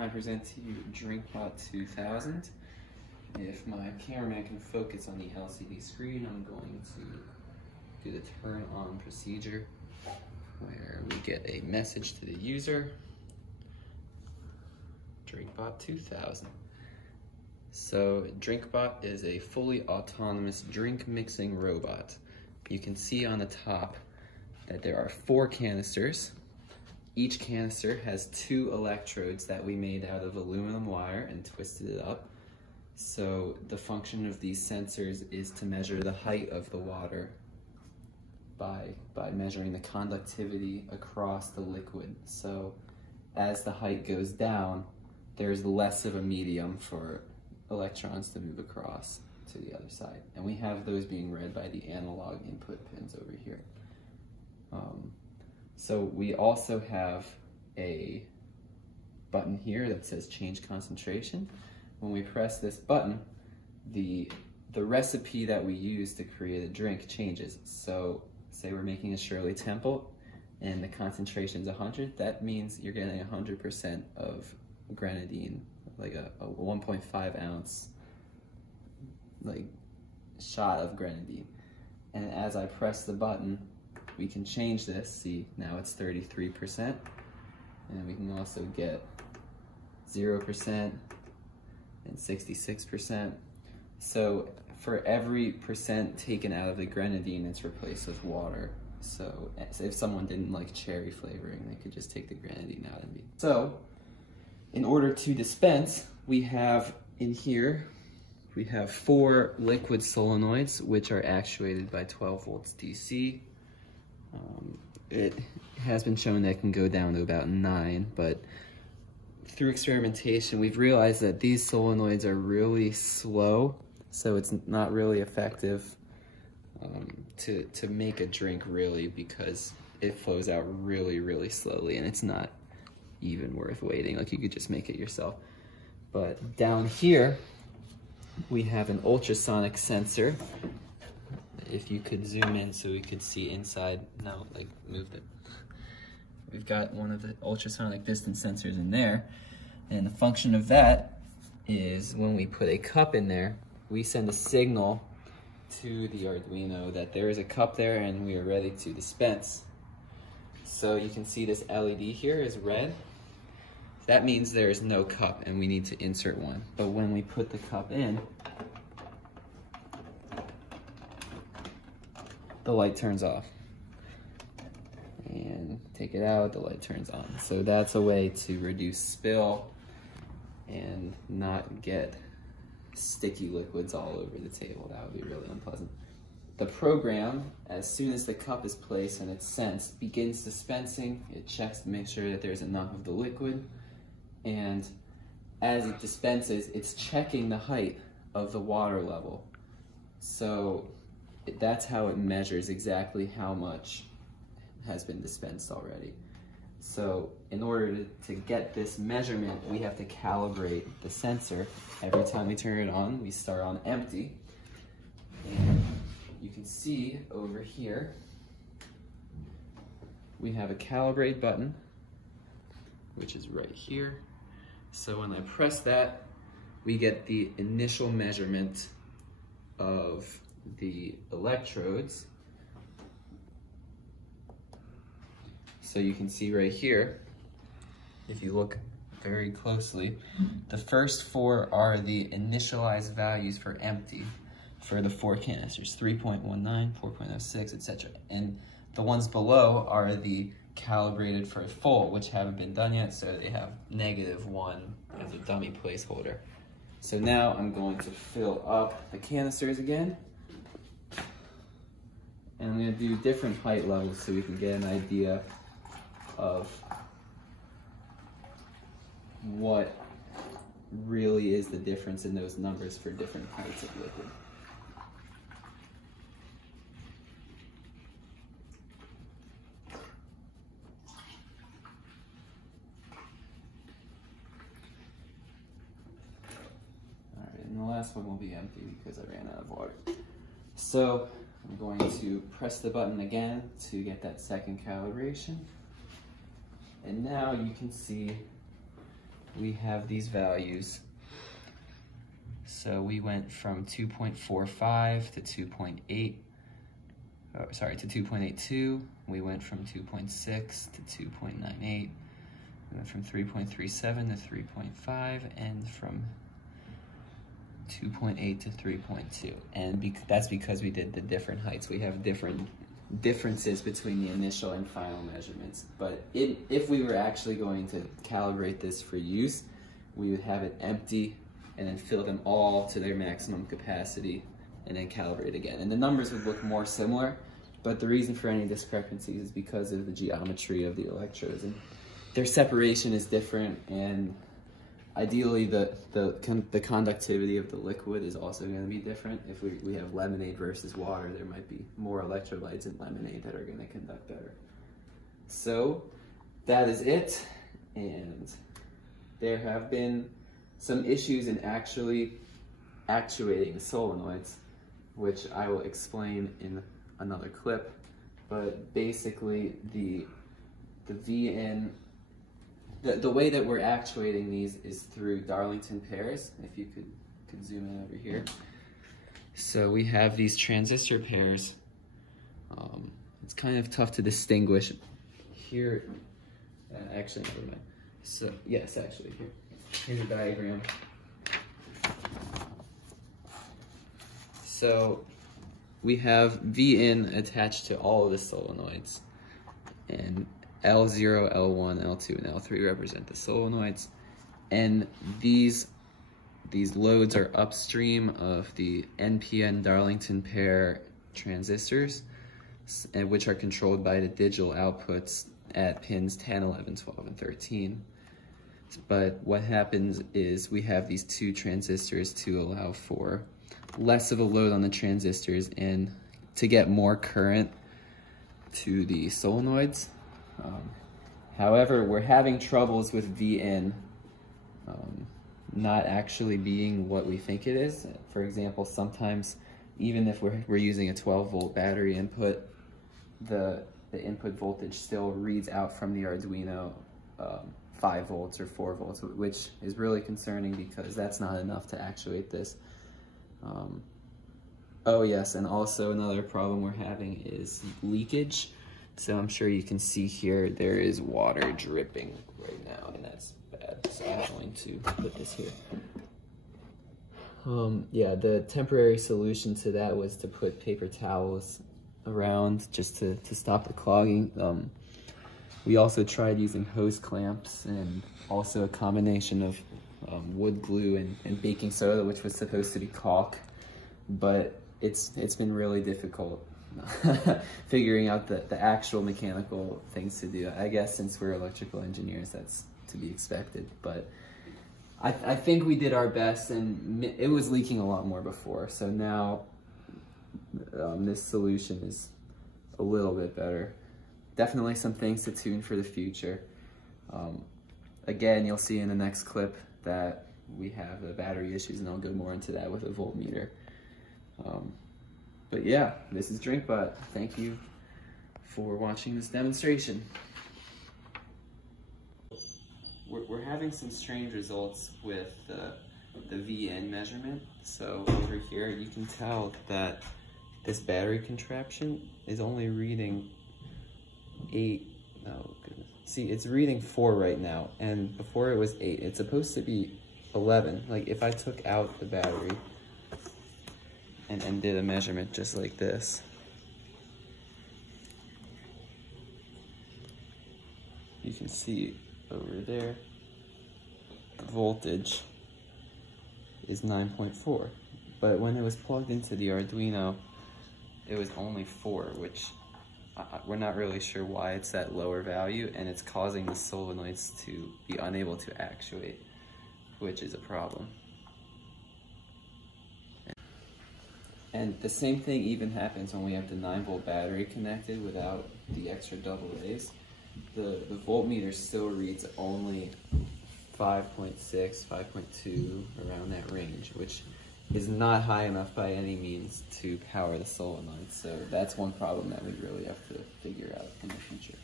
I present to you DrinkBot2000. If my cameraman can focus on the LCD screen, I'm going to do the turn on procedure where we get a message to the user, DrinkBot2000. So DrinkBot is a fully autonomous drink mixing robot. You can see on the top that there are 4 canisters. Each canister has 2 electrodes that we made out of aluminum wire and twisted it up. So the function of these sensors is to measure the height of the water by measuring the conductivity across the liquid. So as the height goes down, there's less of a medium for electrons to move across to the other side. And we have those being read by the analog input pins over here. So we also have a button here that says change concentration. When we press this button, the recipe that we use to create a drink changes. So say we're making a Shirley Temple and the concentration is 100, that means you're getting 100% of grenadine, like a 1.5 ounce shot of grenadine. And as I press the button, we can change this. See, now it's 33%, and we can also get 0% and 66%. So for every percent taken out of the grenadine, it's replaced with water. So if someone didn't like cherry flavoring, they could just take the grenadine out and be. So in order to dispense, we have in here, we have 4 liquid solenoids, which are actuated by 12 volts DC. It has been shown that it can go down to about 9, but through experimentation, we've realized that these solenoids are really slow, so it's not really effective to make a drink really, because it flows out really, really slowly, and it's not even worth waiting. Like, you could just make it yourself. But down here, we have an ultrasonic sensor. If you could zoom in so we could see inside. No, like, moved it. We've got one of the ultrasonic distance sensors in there, and the function of that is when we put a cup in there, we send a signal to the Arduino that there is a cup there and we are ready to dispense. So you can see this LED here is red. That means there is no cup and we need to insert one. But when we put the cup in, the light turns off. And take it out, the light turns on. So that's a way to reduce spill and not get sticky liquids all over the table. That would be really unpleasant. The program, as soon as the cup is placed and it's sensed, begins dispensing. It checks to make sure that there's enough of the liquid. And as it dispenses, it's checking the height of the water level. So that's how it measures exactly how much has been dispensed already. So in order to get this measurement, we have to calibrate the sensor. Every time we turn it on, we start on empty. And you can see over here, we have a calibrate button, which is right here. So when I press that, we get the initial measurement of the electrodes. So you can see right here, if you look very closely, the first 4 are the initialized values for empty for the 4 canisters, 3.19, 4.06, etc. And the ones below are the calibrated for full, which haven't been done yet, so they have -1 as a dummy placeholder. So now I'm going to fill up the canisters again. And I'm going to do different height levels so we can get an idea of what really is the difference in those numbers for different heights of liquid. All right, and the last one will be empty because I ran out of water. So I'm going to press the button again to get that second calibration. And now you can see we have these values. So we went from 2.45 to 2.8, to 2.82. We went from 2.6 to 2.98. We went from 3.37 to 3.5, and from 2.8 to 3.2. And that's because we did the different heights. We have different differences between the initial and final measurements. But if we were actually going to calibrate this for use, we would have it empty and then fill them all to their maximum capacity and then calibrate again. And the numbers would look more similar, but the reason for any discrepancies is because of the geometry of the electrodes. And their separation is different, and ideally the conductivity of the liquid is also going to be different. If we have lemonade versus water, there might be more electrolytes in lemonade that are going to conduct better. So that is it, and there have been some issues in actually actuating the solenoids, which I will explain in another clip. But basically the VN, the way that we're actuating these is through Darlington pairs. If you could zoom in over here. So we have these transistor pairs. It's kind of tough to distinguish here. Actually, never mind. So yes, actually here's a diagram. So we have Vn attached to all of the solenoids, and L0, L1, L2, and L3 represent the solenoids, and these loads are upstream of the NPN Darlington pair transistors, and which are controlled by the digital outputs at pins 10, 11, 12, and 13. But what happens is we have these two transistors to allow for less of a load on the transistors and to get more current to the solenoids. However, we're having troubles with Vn not actually being what we think it is. For example, sometimes even if we're using a 12-volt battery input, the input voltage still reads out from the Arduino 5 volts or 4 volts, which is really concerning because that's not enough to actuate this. Oh yes, and also another problem we're having is leakage. So I'm sure you can see here there is water dripping right now, and that's bad. So I'm going to put this here. Yeah, the temporary solution to that was to put paper towels around just to stop the clogging. We also tried using hose clamps and also a combination of wood glue and baking soda, which was supposed to be caulk, but it's been really difficult figuring out the actual mechanical things to do. I guess since we're electrical engineers, that's to be expected, but I think we did our best, and it was leaking a lot more before, so now this solution is a little bit better. Definitely some things to tune for the future. Again, you'll see in the next clip that we have the battery issues, and I'll go more into that with a voltmeter. But yeah, this is DrinkBot. Thank you for watching this demonstration. We're having some strange results with the VN measurement. So over here, you can tell that this battery contraption is only reading 8. Oh goodness. See, it's reading 4 right now, and before it was 8. It's supposed to be 11. Like if I took out the battery and did a measurement just like this, you can see over there, the voltage is 9.4. But when it was plugged into the Arduino, it was only 4, which we're not really sure why it's that lower value, and it's causing the solenoids to be unable to actuate, which is a problem. And the same thing even happens when we have the 9-volt battery connected without the extra double A's. The voltmeter still reads only 5.6, 5.2, around that range, which is not high enough by any means to power the solenoid. So that's one problem that we really have to figure out in the future.